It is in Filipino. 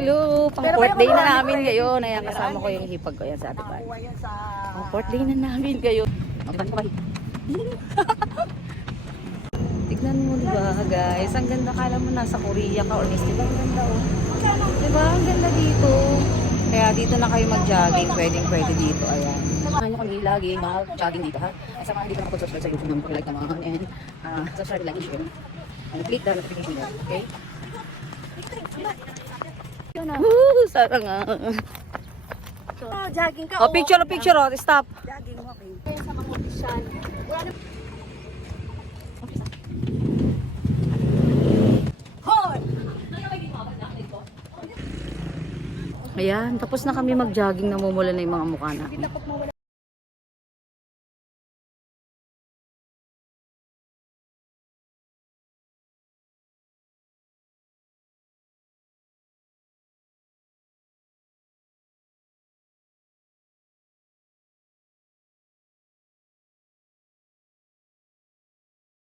Hello, pang fourth day na namin ngayon. Ayan, kasama ko yung hipag ko. Ayan sa ate Pan. Pang fourth day na namin ngayon. Tignan mo diba guys, ang ganda, kala mo nasa Korea ka or diba? Ang ganda oh. Diba? Ang ganda dito. Kaya dito na kayo mag-jogging, pwede dito. Ayan. Samahan nyo kami lagi mag-jogging dito ha. At samahan dito na mag-subscribe sa YouTube naman kung like naman. And subscribe, like, and share. And click the notification bell. Okay? Woo! Sarang nga. Jogging ka. Oh, picture oh. Stop. Jogging mo kayo. Sa competition. Ayan, tapos na kami mag-jogging, namumula na yung mga mukha na.